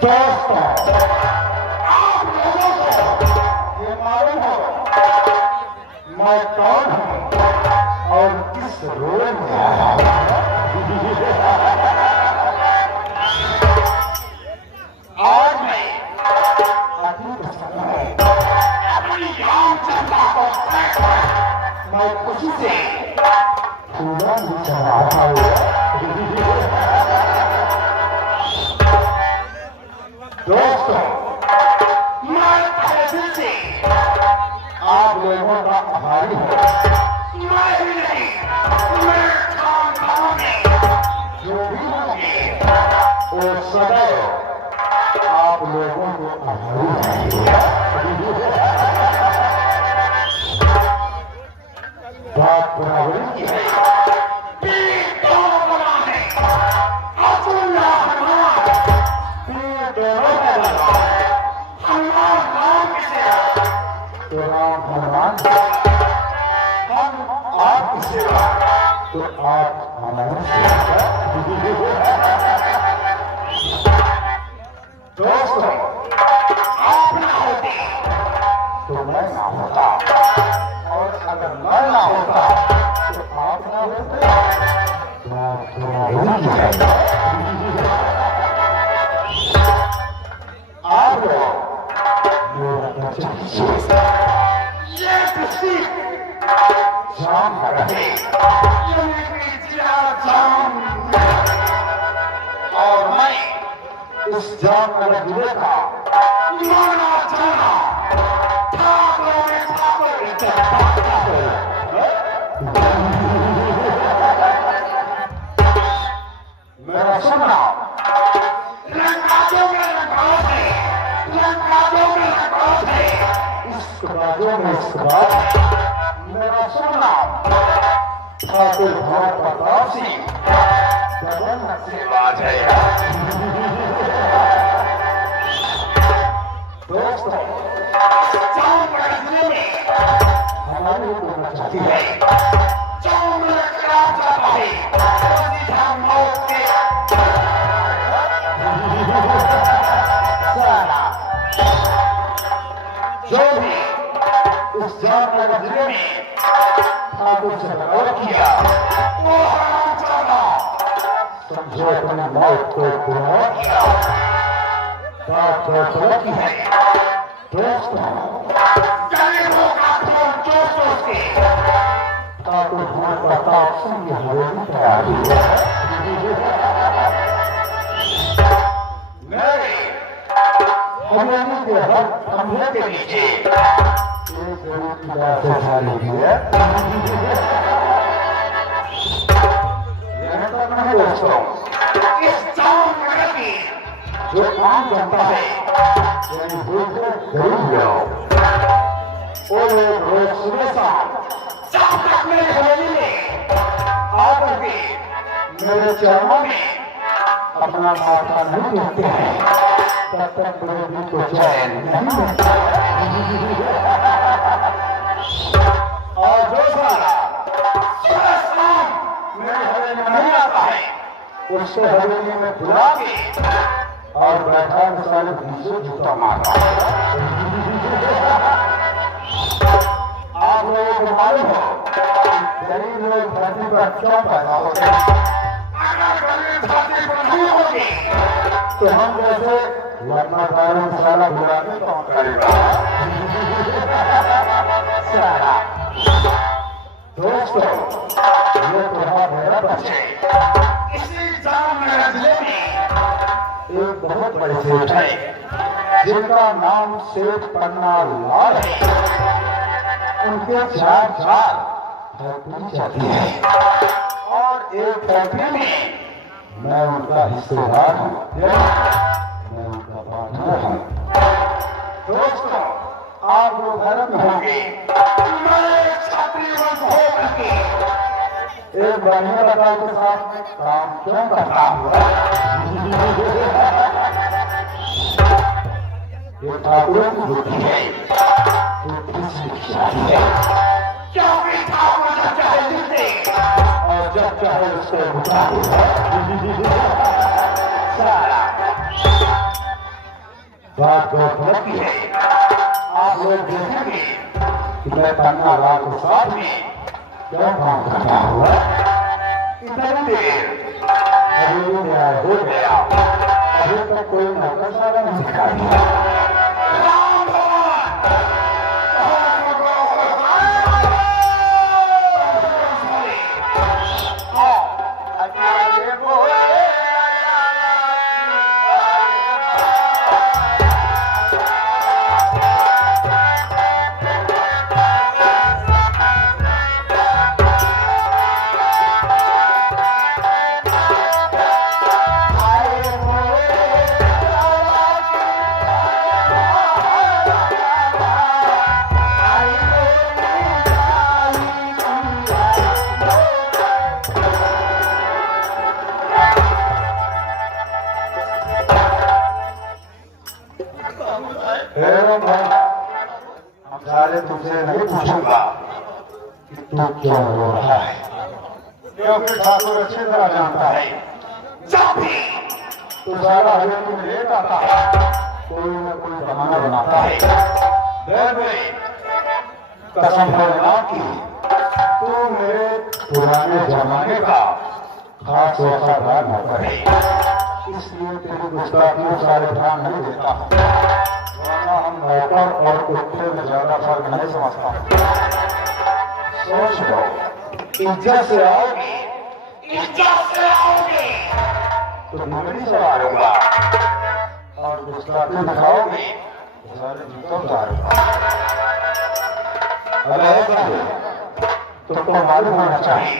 दोस्तों, आप लोगों को ये मालूम हो मैं कौन हूँ और किस रोल में आया हूँ? आज मैं अतीत समय अपनी राम चंद्र को मैं खुशी से पूरा नहीं चढ़ाता हूँ। दोस्तों, मैं पहले से आप लोगों का आभारी हूँ। मैं ही नहीं, मेरे खानदान में जो भी होंगे वो सदैव आप लोगों को आभारी रहेंगे। बात बराबरी की है। राम भगवान हम आपकी सेवा तो आप हमारी सेवा। दोस्तों, आप ना होते तो मैं ना होता और अगर मैं ना होता तो आप ना होते आप लोग ये किसी जाम रहे और मैं इस जाम में गिरे था माना जाना मेरा सुनना इसके बाद मेरा सुनना ठाकुर भाव प्रताप सिंह गगन से बाज है। दोस्तों, जिले में हमारी होना चाहती है जो भी उस जामनगर जिले में ठाकुर से बगावत किया वो हरामजादा समझो अपनी मौत को पूरा किया। बात बहुत की है। दोस्तों, गरीबों का खून जोश के ठाकुर भाव प्रताप सिंह की हवेली तैयारी है। मेरे हवेली के हर हमले के नीचे दोस्तों, इस जामनगर की जो आम जनता है गरीब लोग वो लोग रोज सुबह शाम तक मेरी हवेली में आकर के मेरे चरणों में अपना माथा नहीं टेकते हैं तब तक गरीबी को चैन नहीं मिलता। और जो सारा सुबह शाम मेरे हवेली में नहीं आता है उसको हवेली में बुला के और बैठा साले पीछे जूता मारता है। आप लोगों को मालूम हो गरीब लोग धरती पर क्यों पैदा होते हैं? अगर गरीब धरती पर नहीं होगी तो हम जैसे वरना कारण साला बुरा के कौन करेगा? साला दोस्तों, ये त्योहार मेरा बच्चे इसी जामनगर जिले में एक बहुत बड़े सेठ है जिनका नाम सेठ पन्ना लाल है। उनके चार फैक्ट्री चलती है और एक फैक्ट्री में मैं उनका हिस्सेदार हूँ, मैं उनका पार्टनर हूँ। दोस्तों, आप लोग हैरान होंगे मैं छात्री होकर के एक बढ़िया लड़का के साथ काम क्यों करता हूँ? ये ठाकुरों की बुद्धि है, बुद्धि से खिलाड़ी है। क्योंकि ठाकुर जब चाहे जीते और जब चाहे उसको बुझा सारा बात बहुत गलती है। आप लोग देखेंगे कि मैं पन्ना लाल के साथ में क्यों काम करता हूँ? इतनी देर अभी मेरा हो गया, अभी तक कोई नौकरशाला नहीं दिखाई। तुमसे नहीं पूछूंगा कि तू क्यों रो रहा है, क्योंकि ठाकुर अच्छी तरह जानता है जब भी तू सारा हरियाणा में लेट आता है कोई न कोई बहाना बनाता है। कसम है कि तू मेरे पुराने जमाने का खास वफादार नौकर है, इसलिए तेरी गुस्ताखियों सारे ध्यान नहीं देता हूँ। हम नौकर और कुत्ते में ज्यादा फर्क नहीं समझता। सोच लो, इज्जत से आओगे तो नगरी से मारूंगा और गुस्ताखी दिखाओगे तो सारे जूतों मारूंगा। अब ऐसा तुमको मालूम होना चाहिए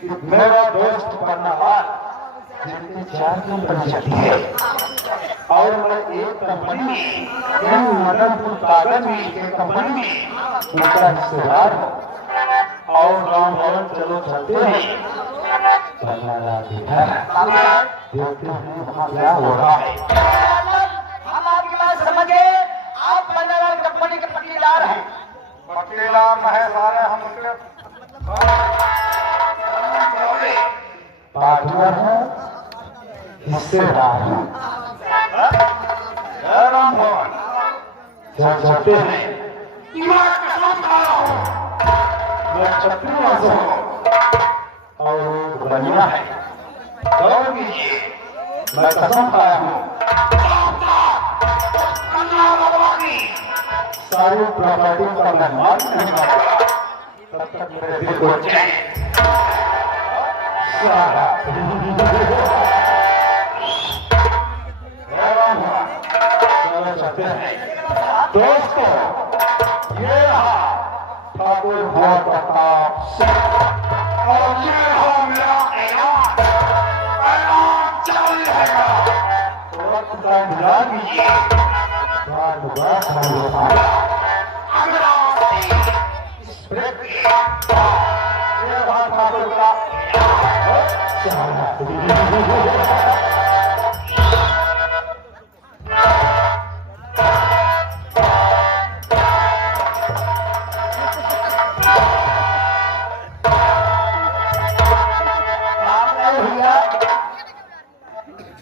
कि मेरा दोस्त पन्ना लाल जिनकी 4 कंपनी चलती है और मैं एक कंपनी में मदनपुर कागज में एक कंपनी में उनका हिस्सेदार हूँ और राम भवन चलो चलते हैं देखते हैं वहाँ क्या हो रहा है। हम आपकी बात समझे, आप पन्नालाल कंपनी के पट्टीदार हैं। पट्टीदार है सारे हम उसके पार्टनर हैं, हिस्सेदार हैं। राम भवन जब चलते हैं मैं कसम खाया हूँ, मैं छत्तीसगढ़ से हूँ और बढ़िया है। गौर कीजिए, मैं कसम खाया हूँ सारी प्रॉपर्टी का मैं मार्ग नहीं करूंगा तब तक मेरे दिल को चैन चाहते हैं। दोस्तों, ये रहा ठाकुर भोर प्रताप सिंह और ये रहा मेरा ऐलान जारी रहेगा। वक्त का इंतजार कीजिए, अगर आप इस ब्रेक ये रहा ठाकुर का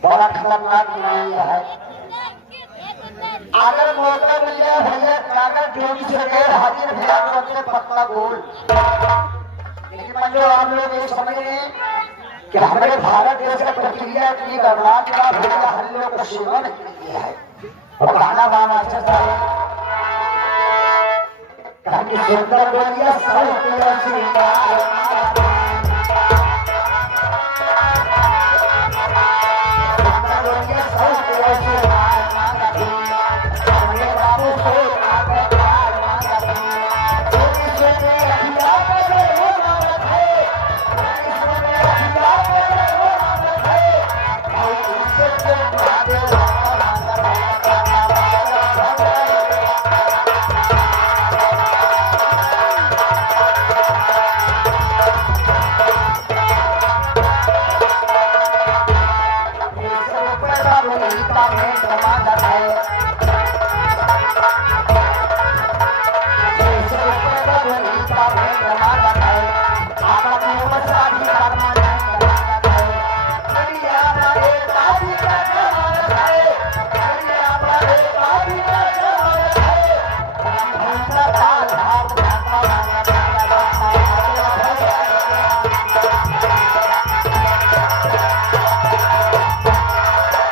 बड़ा खतरनाक मामला है। अगर मौका मिल जाए भैया कागज जो भी हाजिर भैया पत्ता गोल लेकिन मंजो आप लोग ये समझ रहे हैं कि हमारे भारत देश का प्रक्रिया की गणना के बाद भैया हम लोग को सेवा नहीं किया है और गाना बाबा अच्छा साहब कहा कि सुंदर बोलिया साहित्य